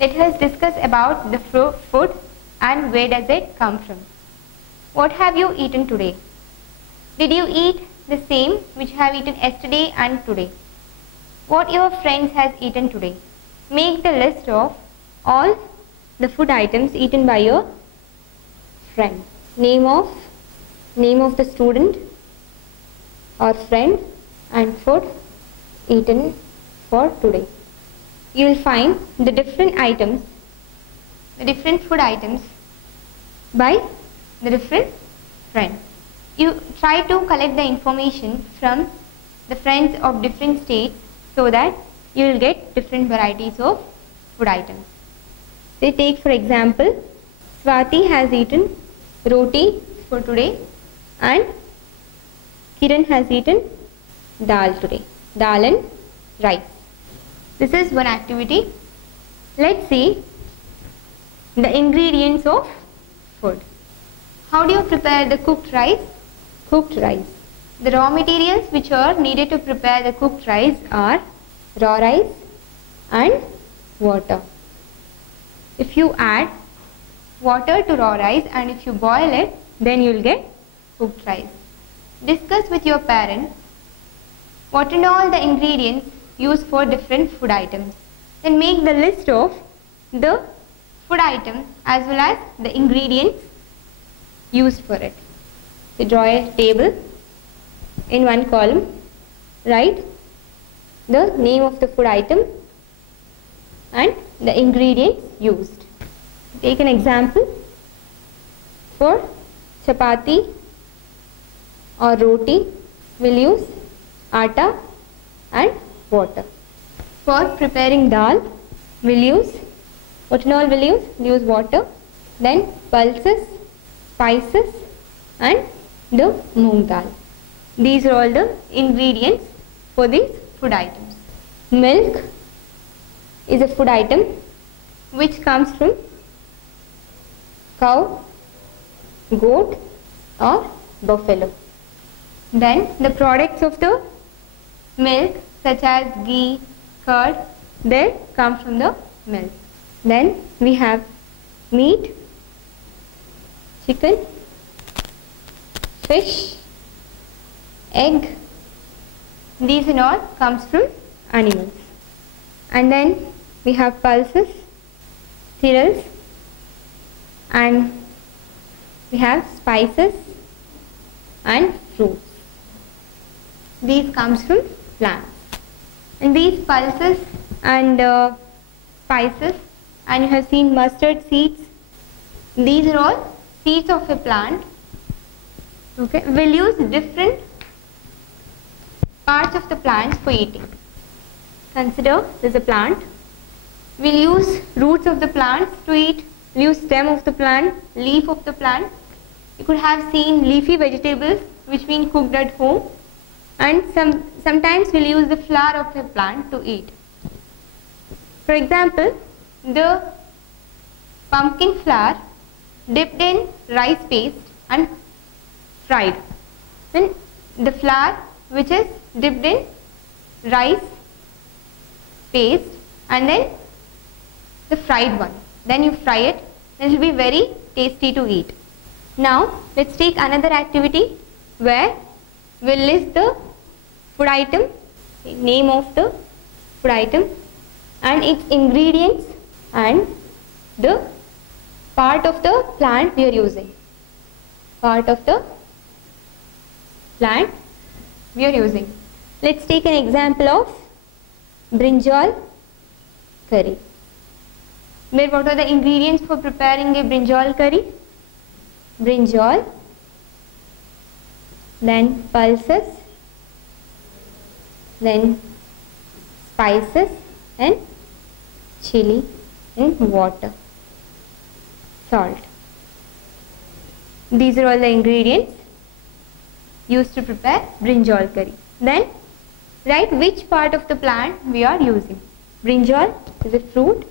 let us discuss about the food and where does it come from. What have you eaten today? Did you eat the same which you have eaten yesterday and today? What your friends has eaten today? Make the list of all the food items eaten by your friend. Name of the student or friend and food eaten for today. You will find the different items, the different food items by the different friends. You try to collect the information from the friends of different states so that you will get different varieties of food items. Say take for example, Swati has eaten roti for today and Kiran has eaten dal today, dal and rice. This is one activity. Let's see the ingredients of food. How do you prepare the cooked rice? Cooked rice. The raw materials which are needed to prepare the cooked rice are raw rice and water. If you add water to raw rice and if you boil it, then you will get cooked rice. Discuss with your parents what and all the ingredients used for different food items. Then make the list of the food item as well as the ingredients used for it. So draw a table. In one column, write the name of the food item and the ingredients used. Take an example. For chapati or roti, we'll use atta and water. For preparing dal, we'll use, what and all we'll use? We'll use water, then pulses, spices and the moong dal. These are all the ingredients for these food items. Milk is a food item which comes from cow, goat or buffalo. Then the products of the milk such as ghee, curd, they come from the milk. Then we have meat, chicken, fish, egg. These and all comes from animals. And then we have pulses, cereals, and we have spices and fruits. These comes from plants. And these pulses and spices, and you have seen mustard seeds. These are all seeds of a plant. Okay, we'll use different parts of the plants for eating. Consider this is a plant. We'll use roots of the plant to eat. We'll use stem of the plant, leaf of the plant. You could have seen leafy vegetables which been cooked at home, and sometimes we'll use the flower of the plant to eat. For example, the pumpkin flour dipped in rice paste and fried. Then the flour which is dipped in rice paste and then the fried one. Then you fry it, and it will be very tasty to eat. Now let's take another activity where we'll list the food item, name of the food item and its ingredients and the part of the plant we are using. Part of the plant we are using. Let's take an example of brinjal curry. What are the ingredients for preparing a brinjal curry? Brinjal, then pulses, then spices and chili and water, salt. These are all the ingredients used to prepare brinjal curry. Then write which part of the plant we are using. Brinjal is a fruit,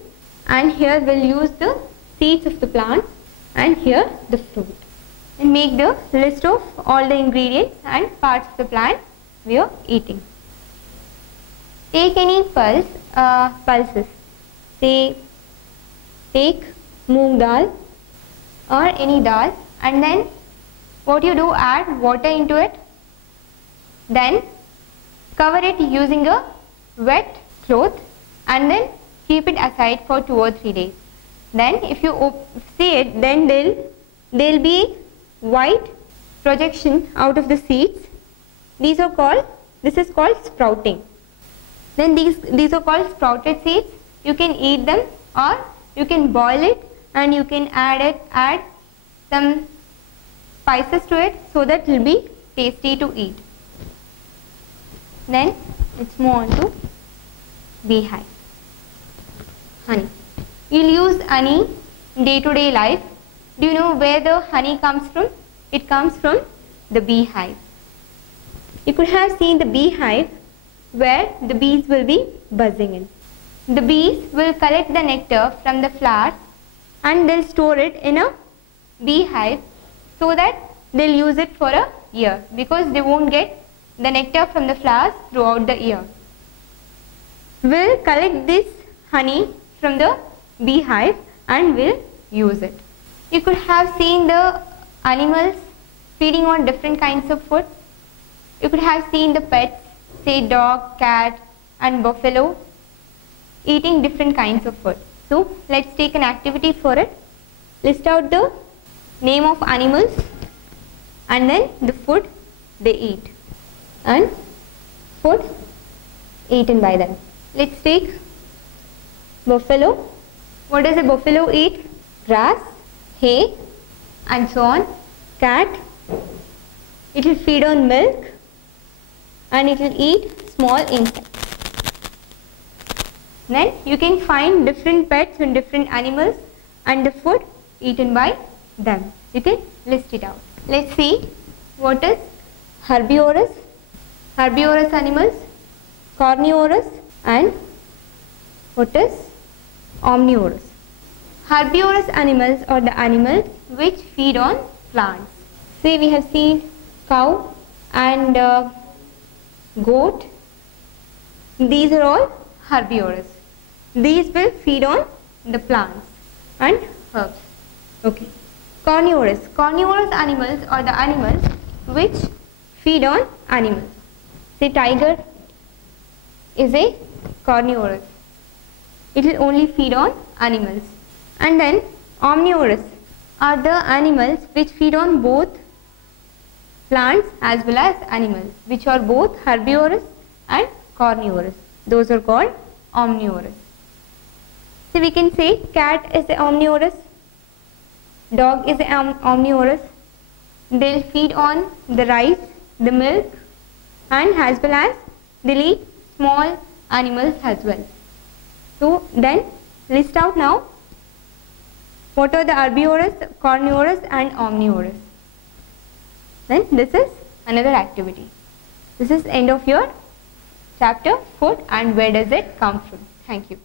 and here we'll use the seeds of the plant and here the fruit. And make the list of all the ingredients and parts of the plant we are eating. Take any pulses, say take moong dal or any dal, and then what you do, add water into it, then cover it using a wet cloth and then keep it aside for 2 or 3 days. Then if you see it, then there'll be white projection out of the seeds. This is called sprouting. Then these are called sprouted seeds. You can eat them or you can boil it and you can add some spices to it so that it will be tasty to eat. Then let's move on to beehive. Honey. We'll use honey in day-to-day life. Do you know where the honey comes from? It comes from the beehive. You could have seen the beehive where the bees will be buzzing in. The bees will collect the nectar from the flowers and they'll store it in a beehive so that they'll use it for a year, because they won't get the nectar from the flowers throughout the year. We'll collect this honey from the beehive and we'll use it. You could have seen the animals feeding on different kinds of food. You could have seen the pets, say dog, cat and buffalo, eating different kinds of food. So let's take an activity for it. List out the name of animals and then the food they eat and food eaten by them. Let's take buffalo. What does a buffalo eat? Grass, hay and so on. Cat, it will feed on milk and it will eat small insects. Then you can find different pets and different animals and the food eaten by them. You can list it out. Let's see what is herbivorous, herbivorous animals, carnivorous and what is omnivorous. Herbivorous animals are the animals which feed on plants. Say we have seen cow and goat. These are all herbivorous. These will feed on the plants and herbs. Okay. Carnivorous. Carnivorous animals are the animals which feed on animals. Say tiger is a carnivorous. It will only feed on animals. And then omnivorous are the animals which feed on both plants as well as animals, which are both herbivorous and carnivorous. Those are called omnivorous. So we can say cat is omnivorous, dog is omnivorous. They'll feed on the rice, the milk and as well as they'll eat small animals as well. So then list out now what are the herbivorous, carnivorous and omnivorous. Then this is another activity. This is end of your chapter food and where does it come from. Thank you.